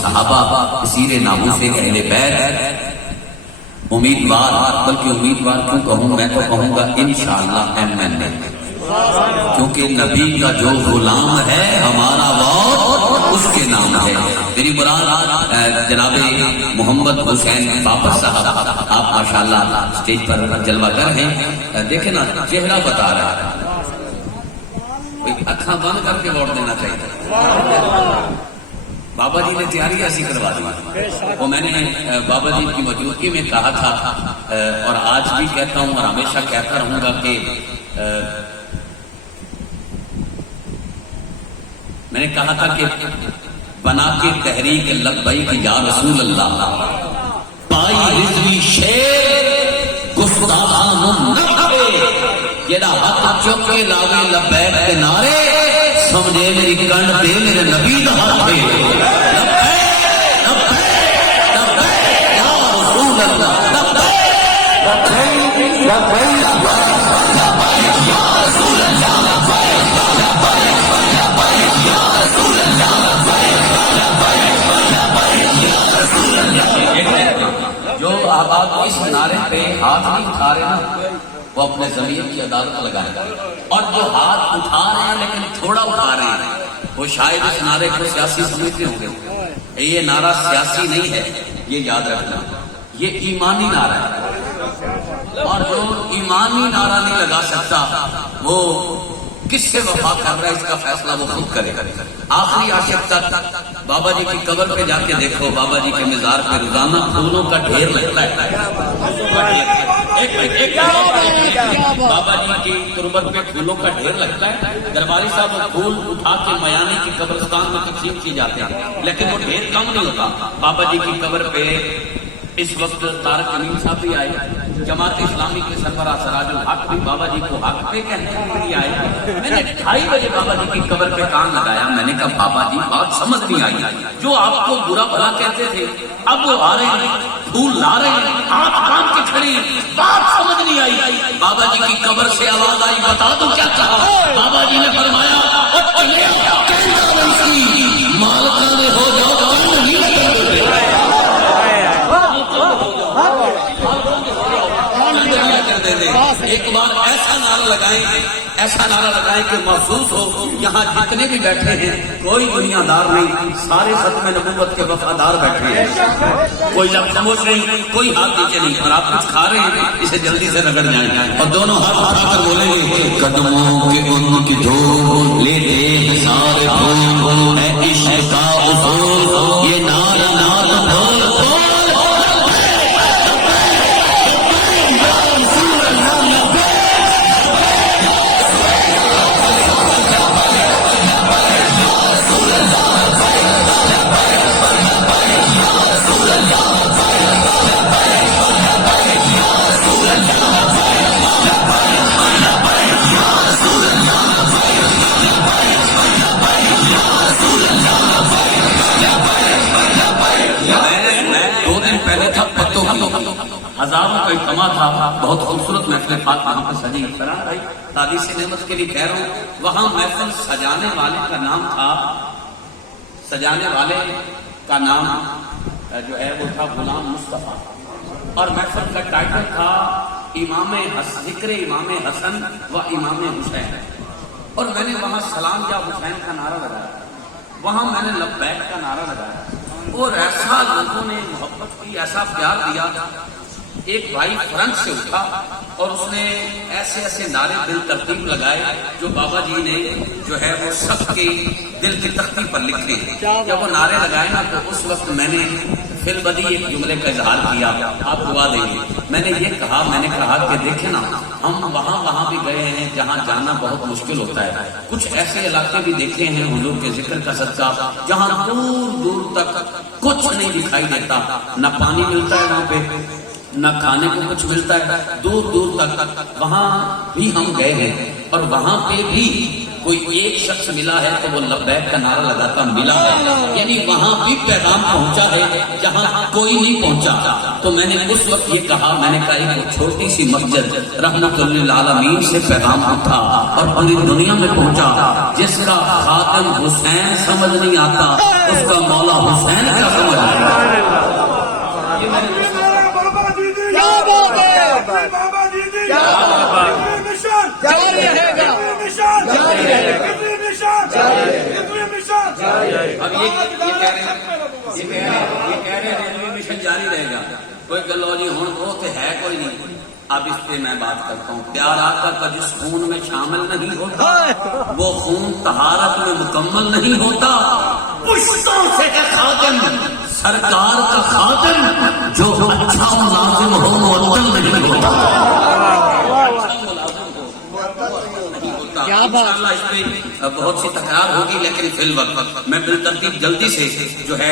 صحابہ سیر ناموس اہل بیت امیدوار، بلکہ امیدوار کیوں کہوں، میں تو کہوں گا انشاءاللہ MNA، کیونکہ نبی کا جو غلام ہے ہمارا ووٹ اس کے نام ہے۔ میری مراد جناب محمد حسین بابر صاحب، آپ ماشاءاللہ اسٹیج پر جلوہ گر ہیں، دیکھیں نا چہرہ بتا رہا ہے، اکھاں بند کر کے ووٹ دینا چاہیے۔ بابا جی نے تیاری ایسی کروا دی، وہ میں نے بابا جی کی موجودگی میں کہا تھا اور آج بھی کہتا ہوں اور ہمیشہ کہتا رہوں گا کہ میں نے کہا تھا کہ بنا کے تحریک لبیک یا رسول اللہ، پائی رضوی شیر گفتگو جیڑا ہاتھ چک کے لاوے لبیک کے نعرے، سمجھے میری کنڈ پہ میرے نبی دا ہاتھ ہے، لبیک لبیک لبیک یا رسول اللہ، لبیک لبیک لبیک یا رسول اللہ، لبیک لبیک یا رسول اللہ، لبیک یا رسول اللہ۔ جو احباب اس نعرے پہ ہاتھ نہیں اٹھا رہے نا، وہ اپنے ضمیر کی عدالت لگائیں، اور جو ہاتھ اٹھا رہے ہیں لیکن تھوڑا اٹھا رہے ہیں، وہ شاید اس نعرے کو سیاسی سمجھتے ہوں گے۔ یہ نعرہ سیاسی نہیں ہے، یہ یاد رکھنا، یہ ایمانی نعرہ ہے، اور جو ایمانی نعرہ نہیں لگا سکتا وہ کس سے وفا کر رہا ہے اس کا فیصلہ وہ خود کرے۔ آخری عاشق تک بابا جی کی قبر پہ جا کے دیکھو، بابا جی کے مزار پہ روزانہ پھولوں کا ڈھیر لگتا ہے۔ بابا جی کی قربت پہ پھولوں کا ڈھیر لگتا ہے، درباری صاحب وہ پھول اٹھا کے میانی کی قبرستان میں تقسیم کی جاتے ہیں، لیکن وہ ڈھیر کم نہیں ہوتا۔ بابا جی کی قبر پہ اس وقت طارق امین صاحب بھی آئے، جماعت اسلامی کے سربراہ سراج الحق بھی بابا جی کو حق پہ کہنے کے لیے آئے۔ میں نے 2:30 بجے بابا جی کی قبر پہ کان لگایا، میں نے کہا بابا جی بات سمجھ نہیں آئی، جو آپ کو برا بھلا کہتے تھے اب وہ آ رہے ہیں، پھول لا رہے ہیں، ہاتھ کام کے کھڑے، بات سمجھ نہیں آئی۔ بابا جی کی قبر سے آواز آئی، بتا دو کیا کہا؟ بابا جی نے فرمایا مالکان ہو جاؤ، ایک بار ایسا نعرہ لگائیں، ایسا نعرہ لگائیں کہ محسوس ہو یہاں جتنے بھی بیٹھے ہیں کوئی دنیا دار نہیں، سارے ختم نبوت کے وفادار بیٹھے ہیں، کوئی لب خاموش نہیں، کوئی ہاتھ نیچے نہیں، اور آپ کچھ کھا رہے ہیں اسے جلدی سے رگڑ جائیں اور دونوں ہاتھ اٹھا کر بولیں گے قدموں کے ان کی دھول لیتے سارے پھول ہے عشق کا اصول، یہ نعرہ نعرہ بول بول ہزاروں کا اجتماع تھا، بہت خوبصورت محفل پاک وہاں پر سجی۔ فرحان بھائی تادیس نعمت کے لیے کہہ رہا ہوں، وہاں محفل سجانے والے کا نام تھا، سجانے والے کا نام جو ہے وہ تھا غلام مصطفیٰ، اور محفل کا ٹائٹل تھا ذکر امام حسن و امام حسین، اور میں نے وہاں سلام یا حسین کا نعرہ لگایا، وہاں میں نے لبیک کا نعرہ لگایا، اور ایسا لوگوں نے محبت کی، ایسا پیار دیا۔ ایک بھائی فرنٹ سے اٹھا اور اس نے ایسے ایسے نعرے دل ترتیب لگائے جو بابا جی نے جو ہے وہ سب کے دل کی تختی پر لکھے۔ جب وہ نعرے لگائے نا تو اس وقت میں نے فی البدی ایک جملے کا اظہار کیا، آپ دعا دیں گے۔ میں نے یہ کہا، میں نے کہا کہ دیکھیں نا، ہم وہاں بھی گئے ہیں جہاں جانا بہت مشکل ہوتا ہے، کچھ ایسے علاقے بھی دیکھے ہیں حضور کے ذکر کا صدقہ جہاں دور دور تک کچھ نہیں دکھائی دیتا، نہ پانی ملتا ہے وہاں پہ، نہ کھانے کو کچھ ملتا ہے، دور دور تک وہاں بھی ہم گئے ہیں، اور وہاں پہ بھی کوئی ایک شخص ملا ہے تو وہ لبیک کا نعرہ لگاتا ملا ہے، یعنی وہاں بھی پیغام پہنچا ہے جہاں کوئی نہیں پہنچا۔ تو میں نے اس وقت یہ کہا، میں نے کہا ایک چھوٹی سی مسجد رحمت للعالمین سے پیغام اٹھا اور پوری دنیا میں پہنچا۔ جس کا خاتم حسین سمجھ نہیں آتا اس کا مولا حسین کا سمجھ آتا۔ یہ میں نے اب یہ کہہ رہے ہیں ریلوے مشن جاری رہے گا۔ کوئی کہ لو جی ہوں وہ تو ہے کوئی نہیں، اب اس پہ میں بات کرتا ہوں۔ پیار آقا کا جس خون میں شامل نہیں ہوتا وہ خون طہارت میں مکمل نہیں ہوتا۔ پشتوں سے کہ خاتم سرکار کا خاتم جو اچھا ملازم ہو معطل نہیں ہوتا۔ انشاءاللہ اس پہ بہت سی تکرار ہوگی، لیکن فی الوقت میں بالترتیب جلدی سے جو ہے